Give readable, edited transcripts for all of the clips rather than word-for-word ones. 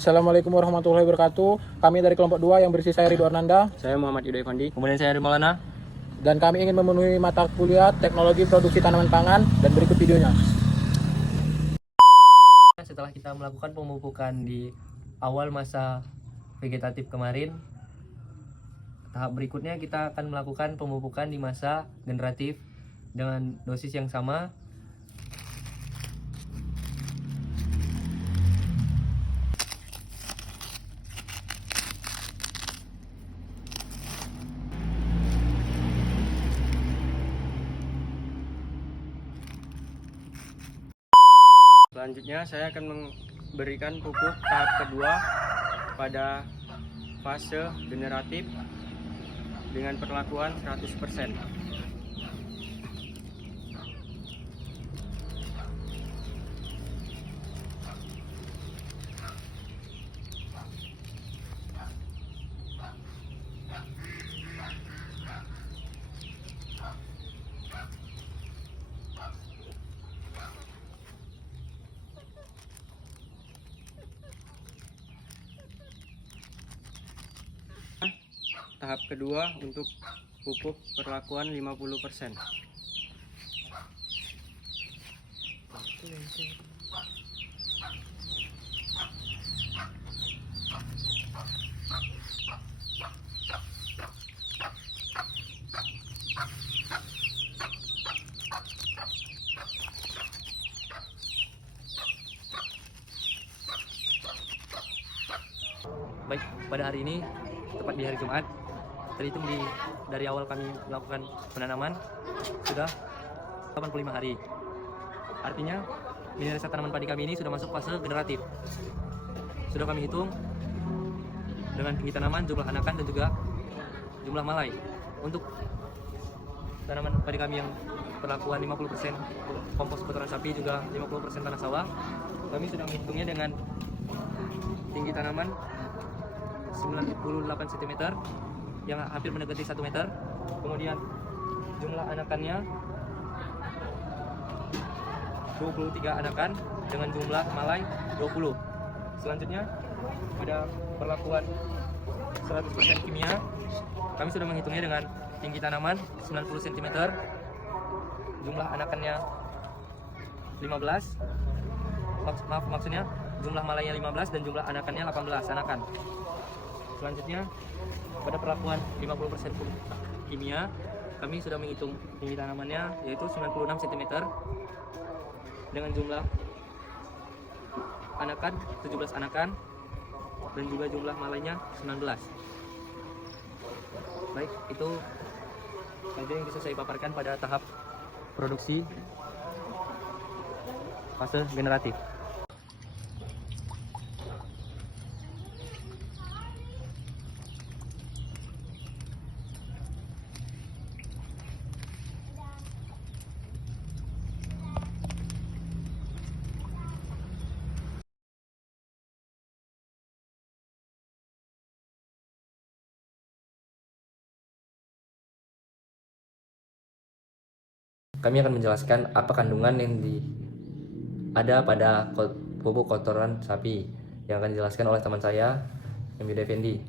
Assalamualaikum warahmatullahi wabarakatuh. Kami dari kelompok 2 yang berisi saya Ridwan Nanda. Saya Muhammad Yudo Evandi. Kemudian saya Maulana. Dan kami ingin memenuhi mata kuliah teknologi produksi tanaman pangan dan berikut videonya. Setelah kita melakukan pemupukan di awal masa vegetatif kemarin, tahap berikutnya kita akan melakukan pemupukan di masa generatif dengan dosis yang sama. Selanjutnya saya akan memberikan pupuk tahap kedua pada fase generatif dengan perlakuan 100%. Tahap kedua untuk pupuk perlakuan 50%. Baik, pada hari ini, tepat di hari Jumat, terhitung dari awal kami melakukan penanaman sudah 85 hari. Artinya mineralisasi tanaman padi kami ini sudah masuk fase generatif. Sudah kami hitung dengan tinggi tanaman, jumlah anakan dan juga jumlah malai. Untuk tanaman padi kami yang perlakuan 50% kompos kotoran sapi juga 50% tanah sawah, kami sudah menghitungnya dengan tinggi tanaman 98 cm yang hampir mendekati 1 meter. Kemudian jumlah anakannya 23 anakan dengan jumlah malai 20. Selanjutnya pada perlakuan 100% kimia, kami sudah menghitungnya dengan tinggi tanaman 90 cm, jumlah anakannya 15, maksudnya jumlah malainya 15 dan jumlah anakannya 18 anakan. Selanjutnya pada perlakuan 50% kimia, kami sudah menghitung tinggi tanamannya yaitu 96 cm dengan jumlah anakan 17 anakan dan juga jumlah malainya 19. Baik, itu saja yang bisa saya paparkan pada tahap produksi fase generatif. Kami akan menjelaskan apa kandungan yang ada pada pupuk kotoran sapi yang akan dijelaskan oleh teman saya, Yudo Effendi.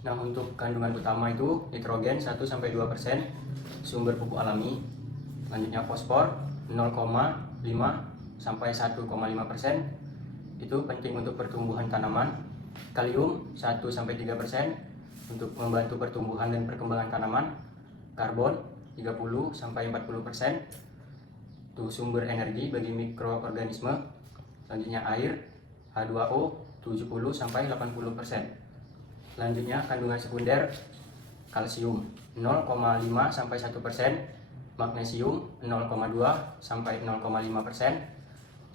Nah, untuk kandungan utama itu nitrogen 1-2%, sumber pupuk alami. Selanjutnya fosfor 0,5-1,5%, itu penting untuk pertumbuhan tanaman. Kalium 1-3% untuk membantu pertumbuhan dan perkembangan tanaman. Karbon 30-40%, itu sumber energi bagi mikroorganisme. Selanjutnya air H2O 70-80%. Selanjutnya kandungan sekunder, kalsium 0,5-1%, magnesium 0,2-0,5%,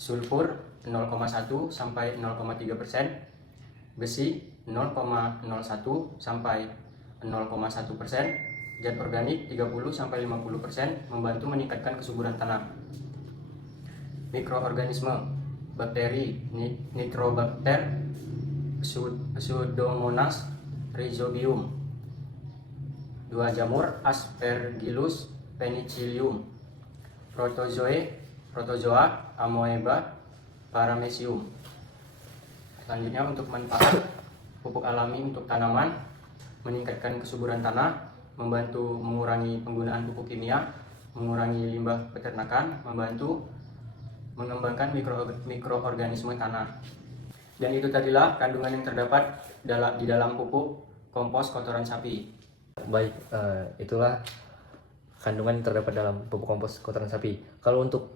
sulfur 0,1-0,3%, besi 0,01-0,1%, zat organik 30-50% membantu meningkatkan kesuburan tanah. Mikroorganisme, bakteri Nitrobacter, Pseudomonas rhizobium, 2 jamur Aspergillus penicillium, protozoa Amoeba paramecium. Selanjutnya untuk manfaat pupuk alami untuk tanaman, meningkatkan kesuburan tanah, membantu mengurangi penggunaan pupuk kimia, mengurangi limbah peternakan, membantu mengembangkan mikroorganisme tanah. Dan itu tadilah kandungan yang terdapat di dalam pupuk kompos kotoran sapi. Baik, itulah kandungan yang terdapat dalam pupuk kompos kotoran sapi. Kalau untuk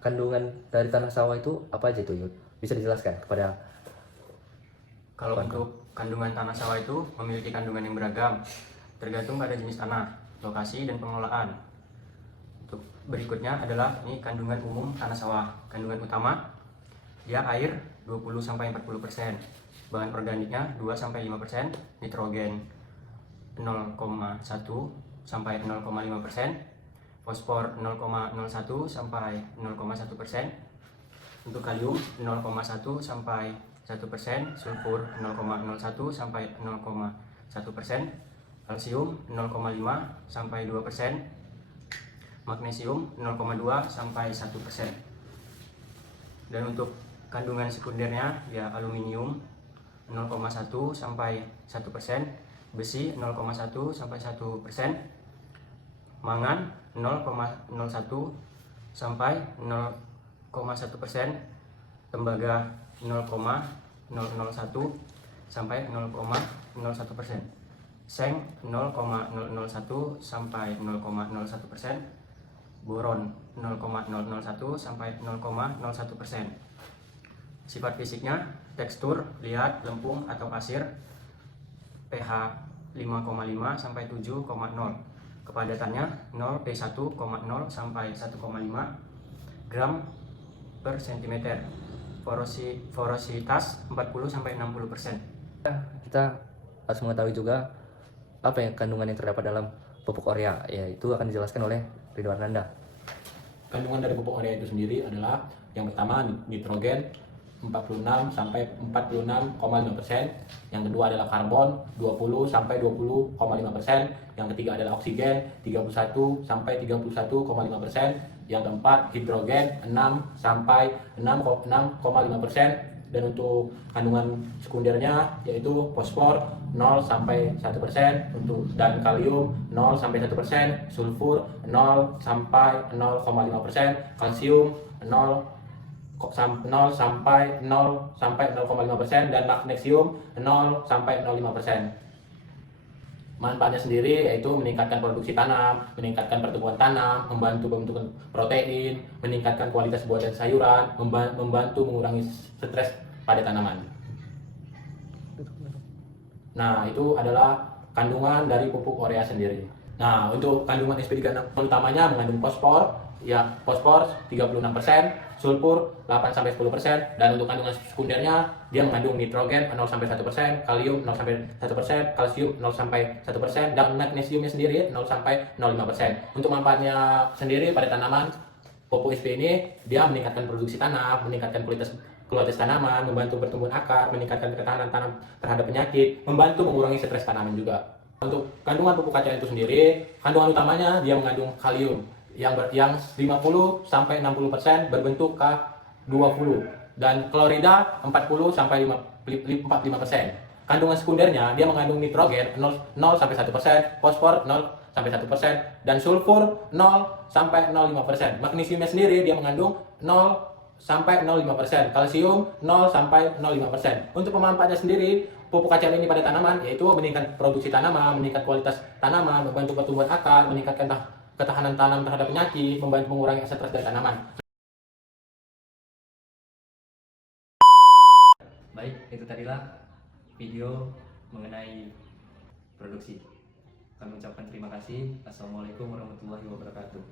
kandungan dari tanah sawah itu apa aja itu, Yud? Bisa dijelaskan kepada Kalau untuk kandungan tanah sawah itu memiliki kandungan yang beragam, tergantung pada jenis tanah, lokasi, dan pengelolaan. Untuk berikutnya adalah ini kandungan umum tanah sawah. Kandungan utama, dia air 20-40%, bahan organiknya 2-5%, nitrogen 0,1-0,5%, fosfor 0,01-0,1%, untuk kalium 0,1-1%, sulfur 0,01-0,1%, kalsium 0,5-2%, magnesium 0,2-1%. Dan untuk kandungan sekundernya ya aluminium 0,1-1%, besi 0,1-1%, mangan 0,01-0,1%, tembaga 0,001-0,01%, seng 0,001-0,01%, boron 0,001-0,01%. Sifat fisiknya, tekstur, liat, lempung atau pasir, pH 5,5-7,0, kepadatannya 0 P1,0 sampai 1,5 gram per cm, porositas 40-60%. Kita harus mengetahui juga apa yang kandungan yang terdapat dalam pupuk urea, yaitu akan dijelaskan oleh Ridwan Nanda. Kandungan dari pupuk urea itu sendiri adalah yang pertama nitrogen 46-46,5%, yang kedua adalah karbon 20-20,5%, yang ketiga adalah oksigen 31-31,5%, yang keempat hidrogen 6-6,5%, dan untuk kandungan sekundernya yaitu fosfor 0-1%, dan kalium 0-1%, sulfur 0-0,5%, kalsium 0-0,5%, dan magnesium 0-0,5%. Manfaatnya sendiri yaitu meningkatkan produksi tanam, meningkatkan pertumbuhan tanam, membantu pembentukan protein, meningkatkan kualitas buah dan sayuran, membantu mengurangi stres pada tanaman. Nah, itu adalah kandungan dari pupuk urea sendiri. Nah, untuk kandungan SP36 utamanya mengandung fosfor, ya fosfor 36%, sulfur 8-10%, dan untuk kandungan sekundernya dia mengandung nitrogen 0-1%, kalium 0-1%, kalsium 0-1%, dan magnesiumnya sendiri 0-0,5%. Untuk manfaatnya sendiri pada tanaman, pupuk SP ini dia meningkatkan produksi tanah, meningkatkan kualitas tanaman, membantu pertumbuhan akar, meningkatkan ketahanan tanam terhadap penyakit, membantu mengurangi stres tanaman juga. Untuk kandungan pupuk kacang itu sendiri, kandungan utamanya dia mengandung kalium yang 50-60% berbentuk K20, dan klorida 40-45%. Kandungan sekundernya dia mengandung nitrogen 0-1%, fosfor 0-1%, dan sulfur 0-0,5%. Magnesiumnya sendiri dia mengandung 0-0,5%, kalsium 0-0,5%. Untuk pemanfaatnya sendiri, pupuk kacang ini pada tanaman yaitu meningkatkan produksi tanaman, meningkatkan kualitas tanaman, membantu pertumbuhan akar, meningkatkan ketahanan tanam terhadap penyakit, membantu mengurangi stres dari tanaman. Baik, itu tadilah video mengenai produksi. Kami ucapkan terima kasih. Assalamualaikum warahmatullahi wabarakatuh.